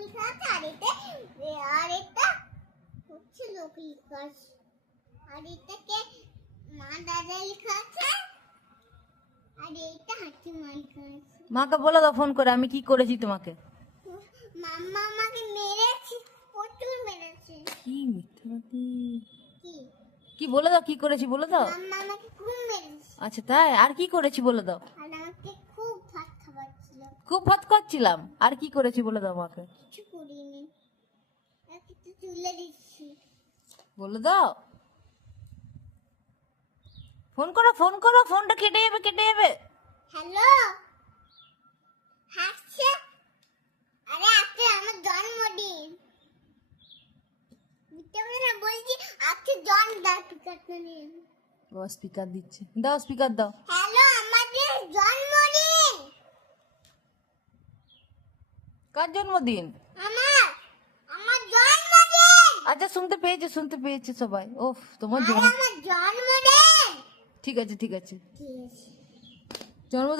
লেখা আছে আর এটা হচ্ছে লোক লেখা আছে আর এটাকে মা দাদা লেখা আছে আর এটা হাতি মা লেখা আছে। মাকে বলে দাও ফোন করে আমি কি করেছি তোমাকে। মাম্মা আমাকে মেরেছে, প্রচুর মেরেছে। কি মিথ্যাবাদী। কি কি বলে দাও কি করেছি বলে দাও। মাম্মা আমাকে খুব মেরেছে আচ্ছা তাই, আর কি করেছি বলে দাও। আর আমাকে খুব ভাত খাওয়াচ্ছিল। খুব ভাত খাচ্ছিলাম, আর কি করেছি বলে দাও মাকে। কিছু করিনি, কিছু তুলে দিচ্ছি। বলে দাও। ফোন করো ফোন করো, ফোনটা কেটে যাবে কেটে যাবে। হ্যালো, হাসছে? আরে আজকে আমার জন্মদিন। বুঝতে পারলে না, বলছি আজকে জন্মদিন। ও স্পিকার দিচ্ছে, দাও স্পিকার দাও। হ্যালো, আমাদের জন্মদিন। কার জন্মদিন? আমার আমার জন্মদিন। আচ্ছা শুনতে পেয়েছে সবাই। ওফ তোমার আরে আমার জন্মদিন। ঠিক আছে ঠিক আছে। জন্মদিন।